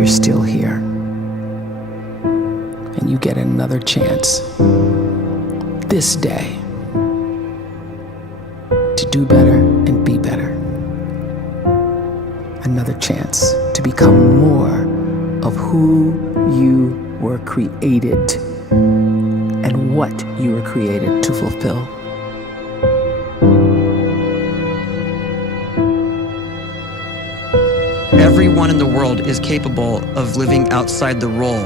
you're still here. And you get another chance this day to do better and be better. Another chance to become more of who you were created and what you were created to fulfill. Everyone in the world is capable of living outside the role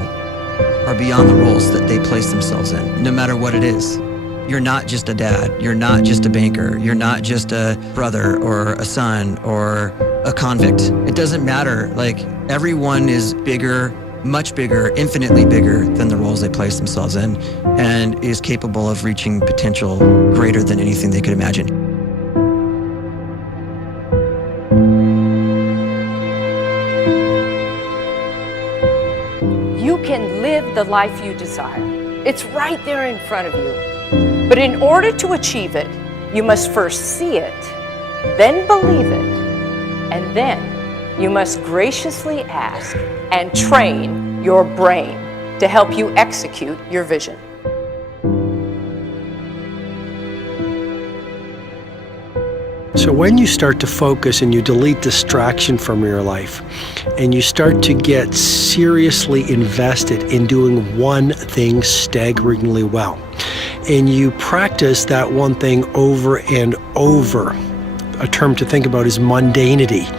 or beyond the roles that they place themselves in, no matter what it is. You're not just a dad, you're not just a banker, you're not just a brother or a son or a convict. It doesn't matter. Like, everyone is bigger, much bigger, infinitely bigger than the roles they place themselves in, and is capable of reaching potential greater than anything they could imagine. You can live the life you desire. It's right there in front of you. But in order to achieve it, you must first see it, then believe it, and then you must graciously ask and train your brain to help you execute your vision. So when you start to focus and you delete distraction from your life, and you start to get seriously invested in doing one thing staggeringly well, and you practice that one thing over and over, a term to think about is mundanity.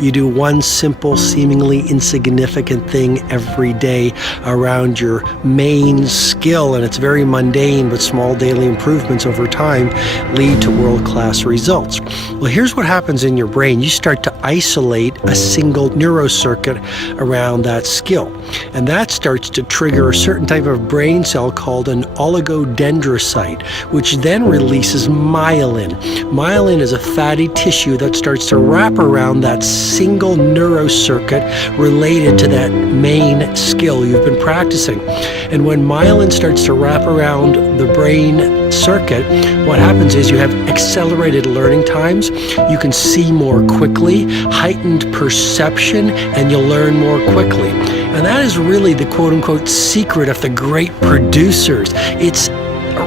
You do one simple, seemingly insignificant thing every day around your main skill, and it's very mundane, but small daily improvements over time lead to world-class results. Well, here's what happens in your brain. You start to isolate a single neurocircuit around that skill, and that starts to trigger a certain type of brain cell called an oligodendrocyte, which then releases myelin. Myelin is a fatty tissue that starts to wrap around that single neurocircuit related to that main skill you've been practicing. And when myelin starts to wrap around the brain circuit, what happens is you have accelerated learning times, you can see more quickly, heightened perception, and you'll learn more quickly. And that is really the quote-unquote secret of the great producers. It's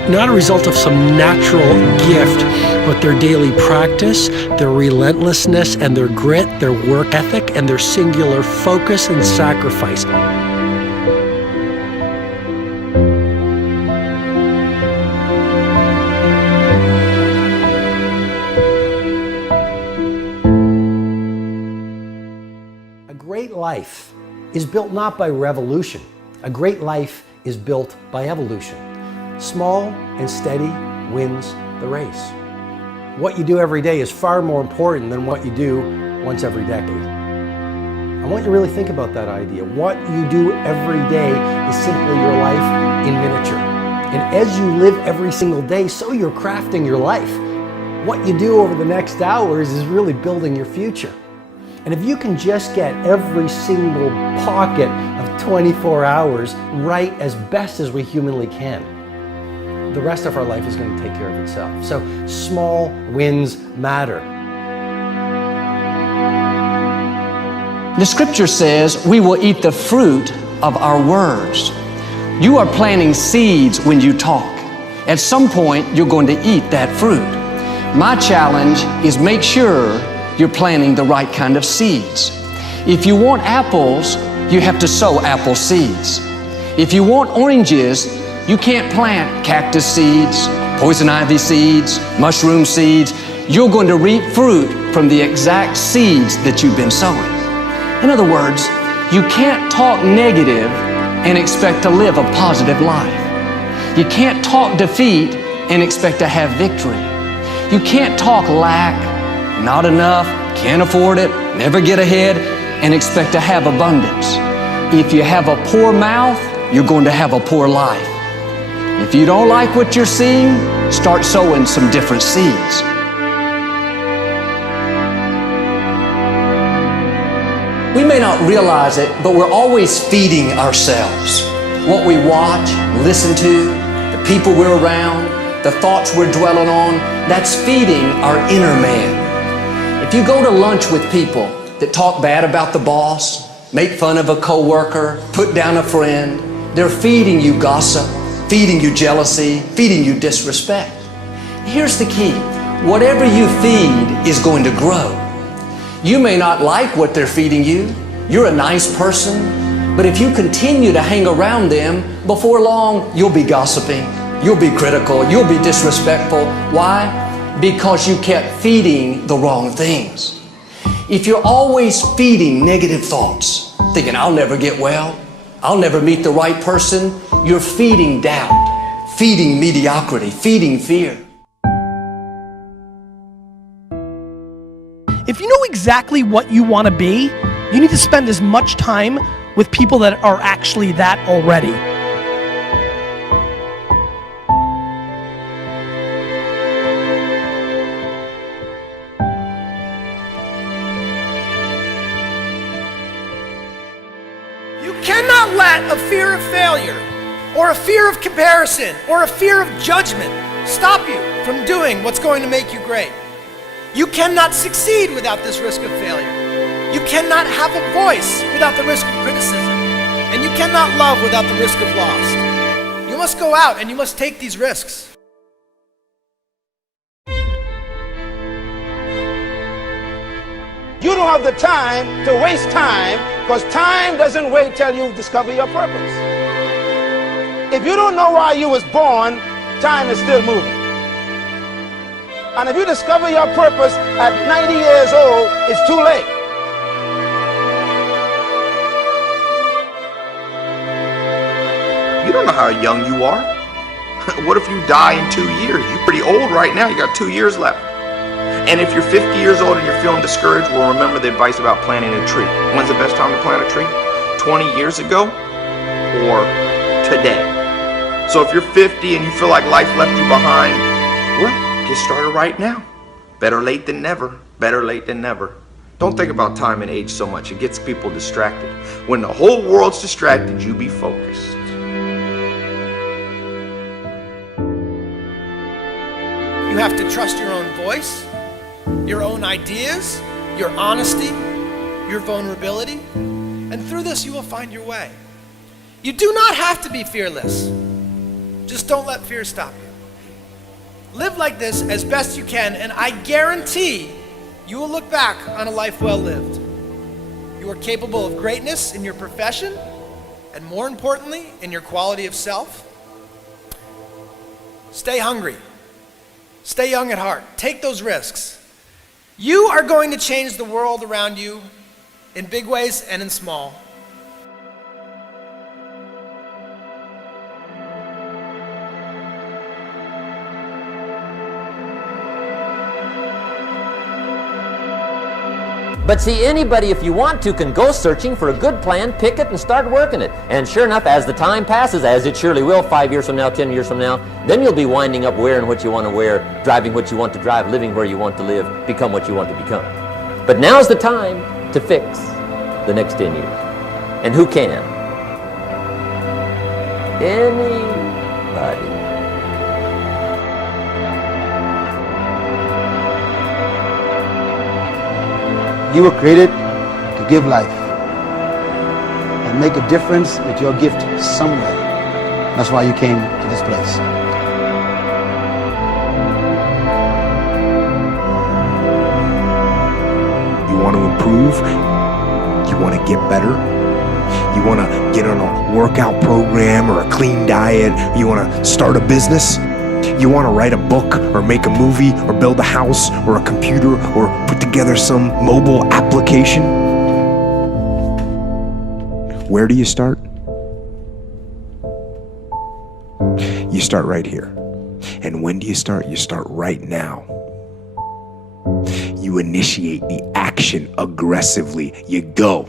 not a result of some natural gift, but their daily practice, their relentlessness and their grit, their work ethic, and their singular focus and sacrifice. A great life is built not by revolution. A great life is built by evolution. Small and steady wins the race. What you do every day is far more important than what you do once every decade. I want you to really think about that idea. What you do every day is simply your life in miniature. And as you live every single day, so you're crafting your life. What you do over the next hours is really building your future. And if you can just get every single pocket of 24 hours right as best as we humanly can, the rest of our life is going to take care of itself. So small wins matter. The scripture says we will eat the fruit of our words. You are planting seeds when you talk. At some point, you're going to eat that fruit. My challenge is make sure you're planting the right kind of seeds. If you want apples, you have to sow apple seeds. If you want oranges, you can't plant cactus seeds, poison ivy seeds, mushroom seeds. You're going to reap fruit from the exact seeds that you've been sowing. In other words, you can't talk negative and expect to live a positive life. You can't talk defeat and expect to have victory. You can't talk lack, not enough, can't afford it, never get ahead, and expect to have abundance. If you have a poor mouth, you're going to have a poor life. If you don't like what you're seeing, start sowing some different seeds. We may not realize it, but we're always feeding ourselves. What we watch, listen to, the people we're around, the thoughts we're dwelling on, that's feeding our inner man. If you go to lunch with people that talk bad about the boss, make fun of a coworker, put down a friend. They're feeding you gossip, feeding you jealousy, feeding you disrespect. Here's the key. Whatever you feed is going to grow. You may not like what they're feeding you. You're a nice person, but if you continue to hang around them, before long, you'll be gossiping, you'll be critical, you'll be disrespectful. Why? Because you kept feeding the wrong things. If you're always feeding negative thoughts, thinking, I'll never get well, I'll never meet the right person, you're feeding doubt, feeding mediocrity, feeding fear. If you know exactly what you want to be, you need to spend as much time with people that are actually that already. You cannot let a fear of failure, or a fear of comparison, or a fear of judgment stop you from doing what's going to make you great. You cannot succeed without this risk of failure. You cannot have a voice without the risk of criticism. And you cannot love without the risk of loss. You must go out and you must take these risks. You don't have the time to waste time, because time doesn't wait till you discover your purpose. If you don't know why you was born, time is still moving. And if you discover your purpose at 90 years old, it's too late. You don't know how young you are. What if you die in 2 years? You're pretty old right now. You got 2 years left. And if you're 50 years old and you're feeling discouraged, well, remember the advice about planting a tree. When's the best time to plant a tree? 20 years ago or today? So if you're 50 and you feel like life left you behind, well, get started right now. Better late than never. Better late than never. Don't think about time and age so much. It gets people distracted. When the whole world's distracted, you be focused. You have to trust your own voice, your own ideas, your honesty, your vulnerability, and through this you will find your way. You do not have to be fearless. Just don't let fear stop you. Live like this as best you can, and I guarantee you will look back on a life well lived. You are capable of greatness in your profession, and more importantly, in your quality of self. Stay hungry. Stay young at heart. Take those risks. You are going to change the world around you in big ways and in small. But see, anybody, if you want to, can go searching for a good plan, pick it, and start working it. And sure enough, as the time passes, as it surely will 5 years from now, 10 years from now, then you'll be winding up wearing what you want to wear, driving what you want to drive, living where you want to live, become what you want to become. But now's the time to fix the next 10 years. And who can? Anybody. You were created to give life and make a difference with your gift somewhere. That's why you came to this place. You want to improve? You want to get better? You want to get on a workout program or a clean diet? You want to start a business? You want to write a book or make a movie or build a house or a computer or put together some mobile application? Where do you start? You start right here. And when do you start? You start right now. You initiate the action aggressively. You go.